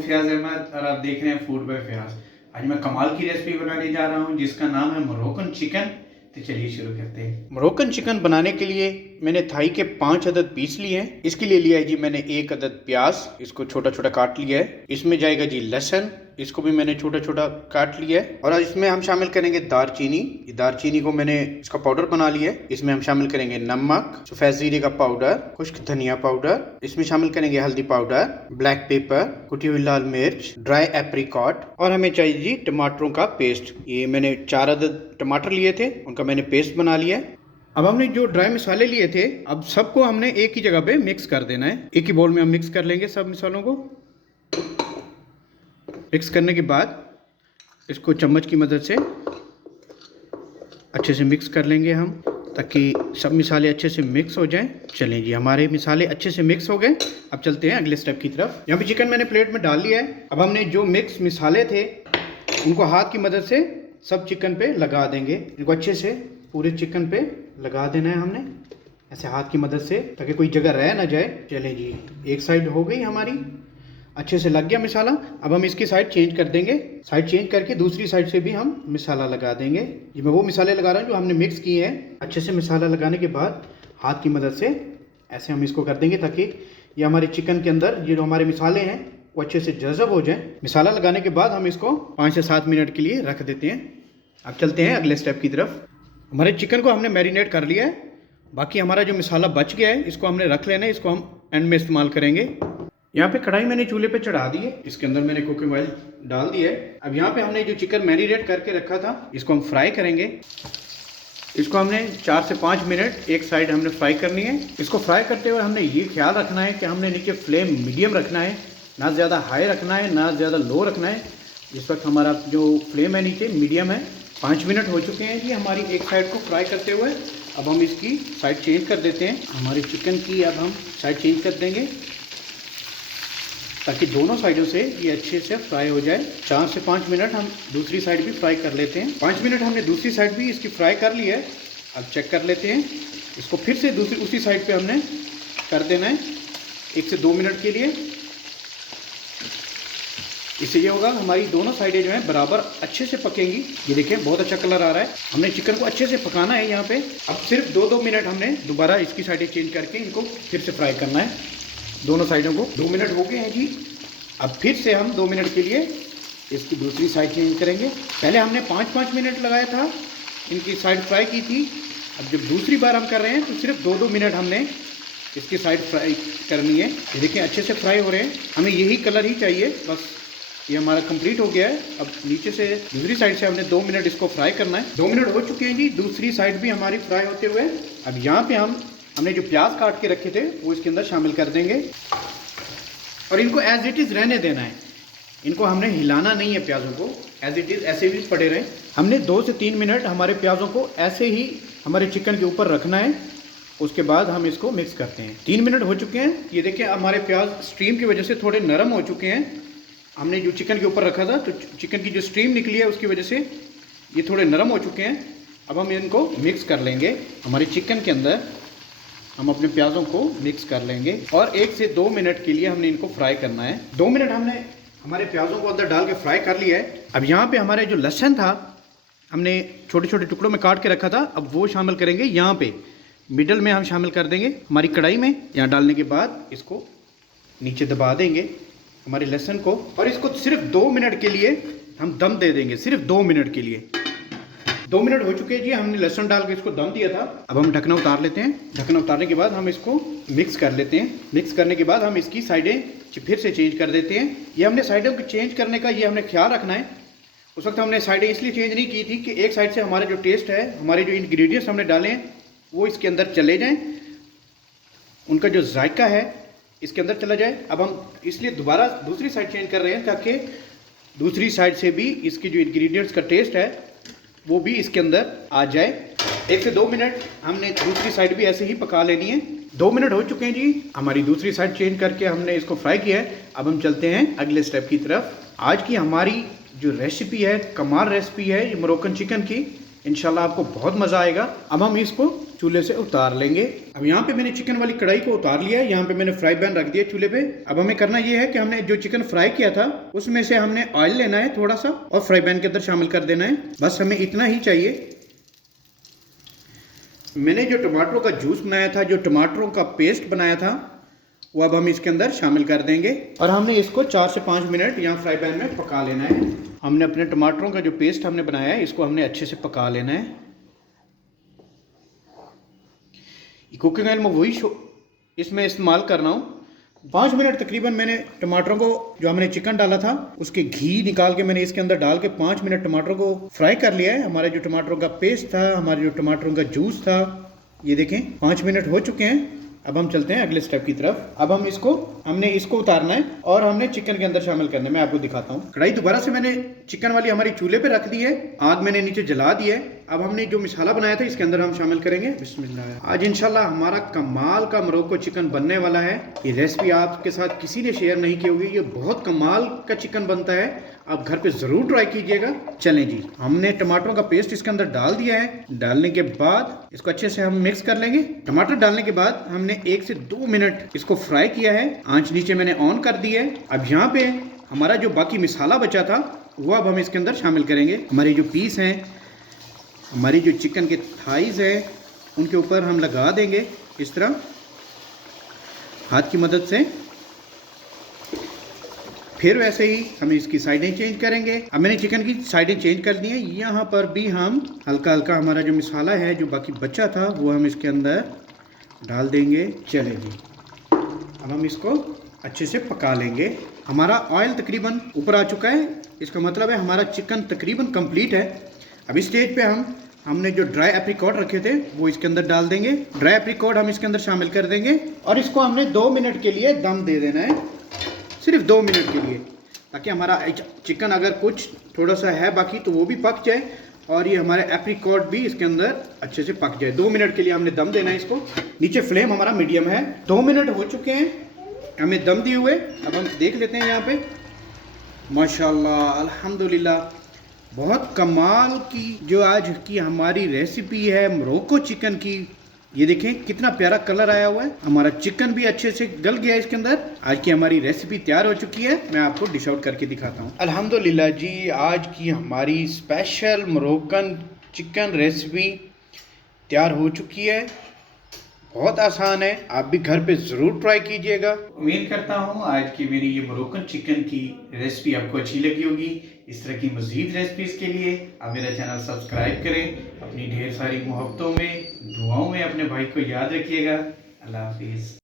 हूँ फयाज अहमद और आप देख रहे हैं फूड बाय फयाज। आज मैं कमाल की रेसिपी बनाने जा रहा हूँ जिसका नाम है मोरक्कन चिकन। तो चलिए शुरू करते हैं। मोरक्कन चिकन बनाने के लिए मैंने थाई के 5 अदद पीस लिए हैं। इसके लिए लिया है जी मैंने 1 अदद प्याज, इसको छोटा छोटा काट लिया है। इसमें जाएगा जी लहसुन, इसको भी मैंने छोटा छोटा काट लिया है। और इसमें हम शामिल करेंगे दारचीनी। दारचीनी को मैंने इसका पाउडर बना लिया है। इसमें हम शामिल करेंगे नमक, सफेद जीरे का पाउडर, खुश्क धनिया पाउडर, इसमें शामिल करेंगे हल्दी पाउडर, ब्लैक पेपर, कुटी हुई लाल मिर्च, ड्राई एप्रिकॉट और हमें चाहिए जी टमाटरों का पेस्ट। ये मैंने 4 अदद टमाटर लिए थे, उनका मैंने पेस्ट बना लिया है। अब हमने जो ड्राई मसाले लिए थे, अब सबको हमने एक ही जगह पे मिक्स कर देना है। एक ही बोल में हम मिक्स कर लेंगे सब मसालों को। मिक्स करने के बाद इसको चम्मच की मदद से अच्छे से मिक्स कर लेंगे हम, ताकि सब मसाले अच्छे से मिक्स हो जाएं। चलें जी, हमारे मसाले अच्छे से मिक्स हो गए। अब चलते हैं अगले स्टेप की तरफ। यहाँ पे चिकन मैंने प्लेट में डाल लिया है। अब हमने जो मिक्स मसाले थे उनको हाथ की मदद से सब चिकन पे लगा देंगे। इनको अच्छे से पूरे चिकन पे लगा देना है हमने, ऐसे हाथ की मदद से, ताकि कोई जगह रह ना जाए। चलें जी, एक साइड हो गई हमारी, अच्छे से लग गया मसाला। अब हम इसकी साइड चेंज कर देंगे। साइड चेंज करके दूसरी साइड से भी हम मसाला लगा देंगे। ये मैं वो मसाले लगा रहा हूँ जो हमने मिक्स किए हैं। अच्छे से मसाला लगाने के बाद हाथ की मदद से ऐसे हम इसको कर देंगे, ताकि ये हमारे चिकन के अंदर ये जो हमारे मसाले हैं वो अच्छे से जज़ब हो जाए। मसाला लगाने के बाद हम इसको 5 से 7 मिनट के लिए रख देते हैं। अब चलते हैं अगले स्टेप की तरफ। हमारे चिकन को हमने मैरिनेट कर लिया है। बाकी हमारा जो मसाला बच गया है इसको हमने रख लेना है, इसको हम एंड में इस्तेमाल करेंगे। यहाँ पे कढ़ाई मैंने चूल्हे पे चढ़ा दी है, इसके अंदर मैंने कुकिंग ऑयल डाल दिया है। अब यहाँ पे हमने जो चिकन मैरिनेट करके रखा था इसको हम फ्राई करेंगे। इसको हमने 4 से 5 मिनट एक साइड हमने फ्राई करनी है। इसको फ्राई करते हुए हमने ये ख्याल रखना है कि हमने नीचे फ्लेम मीडियम रखना है, ना ज़्यादा हाई रखना है ना ज़्यादा लो रखना है। इस वक्त हमारा जो फ्लेम है नीचे मीडियम है। 5 मिनट हो चुके हैं जी हमारी एक साइड को फ्राई करते हुए। अब हम इसकी साइड चेंज कर देते हैं। हमारी चिकन की अब हम साइड चेंज कर देंगे, ताकि दोनों साइडों से ये अच्छे से फ्राई हो जाए। 4 से 5 मिनट हम दूसरी साइड भी फ्राई कर लेते हैं। 5 मिनट हमने दूसरी साइड भी इसकी फ्राई कर ली है। अब चेक कर लेते हैं। इसको फिर से दूसरी उसी साइड पे हमने कर देना है 1 से 2 मिनट के लिए। इससे ये होगा हमारी दोनों साइडें जो हैं बराबर अच्छे से पकेंगी। ये देखें बहुत अच्छा कलर आ रहा है। हमने चिकन को अच्छे से पकाना है यहाँ पे। अब सिर्फ 2-2 मिनट हमने दोबारा इसकी साइडें चेंज करके इनको फिर से फ्राई करना है, दोनों साइडों को। 2 मिनट हो गए हैं जी। अब फिर से हम 2 मिनट के लिए इसकी दूसरी साइड चेंज करेंगे। पहले हमने 5-5 मिनट लगाया था, इनकी साइड फ्राई की थी। अब जब दूसरी बार हम कर रहे हैं तो सिर्फ 2-2 मिनट हमने इसकी साइड फ्राई करनी है। ये देखिए अच्छे से फ्राई हो रहे हैं। हमें यही कलर ही चाहिए, बस ये हमारा कंप्लीट हो गया है। अब नीचे से दूसरी साइड से हमने 2 मिनट इसको फ्राई करना है। 2 मिनट हो चुके हैं जी, दूसरी साइड भी हमारी फ्राई होते हुए। अब यहाँ पे हमने जो प्याज काट के रखे थे वो इसके अंदर शामिल कर देंगे और इनको एज इट इज़ रहने देना है। इनको हमने हिलाना नहीं है, प्याज़ों को एज इट इज़ ऐसे भी पड़े रहे। हमने 2 से 3 मिनट हमारे प्याज़ों को ऐसे ही हमारे चिकन के ऊपर रखना है। उसके बाद हम इसको मिक्स करते हैं। 3 मिनट हो चुके हैं। ये देखिए हमारे प्याज स्टीम की वजह से थोड़े नरम हो चुके हैं। हमने जो चिकन के ऊपर रखा था तो चिकन की जो स्टीम निकली है उसकी वजह से ये थोड़े नरम हो चुके हैं। अब हम इनको मिक्स कर लेंगे। हमारे चिकन के अंदर हम अपने प्याज़ों को मिक्स कर लेंगे और 1 से 2 मिनट के लिए हमने इनको फ्राई करना है। 2 मिनट हमने हमारे प्याज़ों को अंदर डाल के फ्राई कर लिया है। अब यहाँ पे हमारे जो लहसुन था हमने छोटे छोटे टुकड़ों में काट के रखा था, अब वो शामिल करेंगे। यहाँ पे मिडल में हम शामिल कर देंगे हमारी कढ़ाई में। यहाँ डालने के बाद इसको नीचे दबा देंगे हमारे लहसुन को, और इसको सिर्फ 2 मिनट के लिए हम दम दे देंगे। सिर्फ 2 मिनट के लिए। 2 मिनट हो चुके हैं जी, हमने लहसुन डाल के इसको दम दिया था। अब हम ढकना उतार लेते हैं। ढकना उतारने के बाद हम इसको मिक्स कर लेते हैं। मिक्स करने के बाद हम इसकी साइडें फिर से चेंज कर देते हैं। ये हमने साइडों को चेंज करने का ये हमने ख्याल रखना है। उस वक्त हमने साइडें इसलिए चेंज नहीं की थी कि एक साइड से हमारा जो टेस्ट है, हमारे जो इंग्रेडिएंट्स हमने डाले हैं वो इसके अंदर चले जाएँ, उनका जो जायका है इसके अंदर चला जाए। अब हम इसलिए दोबारा दूसरी साइड चेंज कर रहे हैं, ताकि दूसरी साइड से भी इसकी जो इंग्रेडिएंट्स का टेस्ट है वो भी इसके अंदर आ जाए। 1 से 2 मिनट हमने दूसरी साइड भी ऐसे ही पका लेनी है। 2 मिनट हो चुके हैं जी, हमारी दूसरी साइड चेंज करके हमने इसको फ्राई किया है। अब हम चलते हैं अगले स्टेप की तरफ। आज की हमारी जो रेसिपी है, कमाल रेसिपी है ये मोरक्कन चिकन की। इंशाल्लाह आपको बहुत मज़ा आएगा। अब हम इसको चूल्हे से उतार लेंगे। अब यहाँ पे मैंने चिकन वाली कढ़ाई को उतार लिया है। यहाँ पे मैंने फ्राई पैन रख दिया चूल्हे पे। अब हमें करना ये है कि हमने जो चिकन फ्राई किया था उसमें से हमने ऑयल लेना है थोड़ा सा और फ्राई पैन के अंदर शामिल कर देना है। बस हमें इतना ही चाहिए। मैंने जो टमाटरों का जूस बनाया था, जो टमाटरों का पेस्ट बनाया था, वो अब हम इसके अंदर शामिल कर देंगे और हमने इसको 4 से 5 मिनट यहाँ फ्राई पैन में पका लेना है। हमने अपने टमाटरों का जो पेस्ट हमने बनाया है इसको हमने अच्छे से पका लेना है। कुकिंग ऑयल में वही इसमें इस्तेमाल कर रहा हूँ। 5 मिनट तकरीबन मैंने टमाटरों को, जो हमने चिकन डाला था उसके घी निकाल के मैंने इसके अंदर डाल के 5 मिनट टमाटरों को फ्राई कर लिया है। हमारे जो टमाटरों का पेस्ट था, हमारे जो टमाटरों का जूस था, ये देखें 5 मिनट हो चुके हैं। अब हम चलते हैं अगले स्टेप की तरफ। अब हमने इसको उतारना है और हमने चिकन के अंदर शामिल करना है। मैं आपको दिखाता हूँ। कढ़ाई दोबारा से मैंने चिकन वाली हमारी चूल्हे पे रख दी है। आग मैंने नीचे जला दी है। अब हमने जो मसाला बनाया था इसके अंदर हम शामिल करेंगे। बिस्मिल्लाह। आज इंशाल्लाह हमारा कमाल का मोरक्को चिकन बनने वाला है। ये रेसिपी आपके साथ किसी ने शेयर नहीं की होगी। ये बहुत कमाल का चिकन बनता है। आप घर पे जरूर ट्राई कीजिएगा। चलें जी, हमने टमाटरों का पेस्ट इसके अंदर डाल दिया है। डालने के बाद इसको अच्छे से हम मिक्स कर लेंगे। टमाटर डालने के बाद हमने 1 से 2 मिनट इसको फ्राई किया है। आंच नीचे मैंने ऑन कर दी है। अब यहाँ पे हमारा जो बाकी मसाला बचा था वो अब हम इसके अंदर शामिल करेंगे। हमारे जो पीस हैं, हमारी जो चिकन के थाइज हैं, उनके ऊपर हम लगा देंगे इस तरह हाथ की मदद से। फिर वैसे ही हम इसकी साइडें चेंज करेंगे। अब मैंने चिकन की साइडें चेंज कर दी हैं। यहाँ पर भी हम हल्का हल्का हमारा जो मसाला है जो बाकी बचा था वो हम इसके अंदर डाल देंगे। चलें जी, अब हम इसको अच्छे से पका लेंगे। हमारा ऑयल तकरीबन ऊपर आ चुका है। इसका मतलब है हमारा चिकन तकरीबन कंप्लीट है। अब इस स्टेज पे हमने जो ड्राई एप्रिकॉट रखे थे वो इसके अंदर डाल देंगे। ड्राई एप्रिकॉट हम इसके अंदर शामिल कर देंगे और इसको हमने 2 मिनट के लिए दम दे देना है, सिर्फ 2 मिनट के लिए, ताकि हमारा चिकन अगर कुछ थोड़ा सा है बाकी तो वो भी पक जाए और ये हमारे एप्रिकॉट भी इसके अंदर अच्छे से पक जाए। 2 मिनट के लिए हमने दम देना है इसको। नीचे फ्लेम हमारा मीडियम है। 2 मिनट हो चुके हैं हमें दम दिए हुए। अब हम देख लेते हैं यहाँ पे। माशाल्लाह, अल्हम्दुलिल्लाह, बहुत कमाल की जो आज की हमारी रेसिपी है मोरक्को चिकन की। ये देखें कितना प्यारा कलर आया हुआ है। हमारा चिकन भी अच्छे से गल गया है इसके अंदर। आज की हमारी रेसिपी तैयार हो चुकी है। मैं आपको डिश आउट करके दिखाता हूँ। अल्हम्दुलिल्लाह जी, आज की हमारी स्पेशल मोरक्कन चिकन रेसिपी तैयार हो चुकी है। बहुत आसान है, आप भी घर पे ज़रूर ट्राई कीजिएगा। उम्मीद करता हूँ आज की मेरी ये मोरक्कन चिकन की रेसिपी आपको अच्छी लगी होगी। इस तरह की मज़ीद रेसिपीज़ के लिए आप मेरा चैनल सब्सक्राइब करें। अपनी ढेर सारी मोहब्बतों में, दुआओं में अपने भाई को याद रखिएगा। अल्लाह हाफिज़।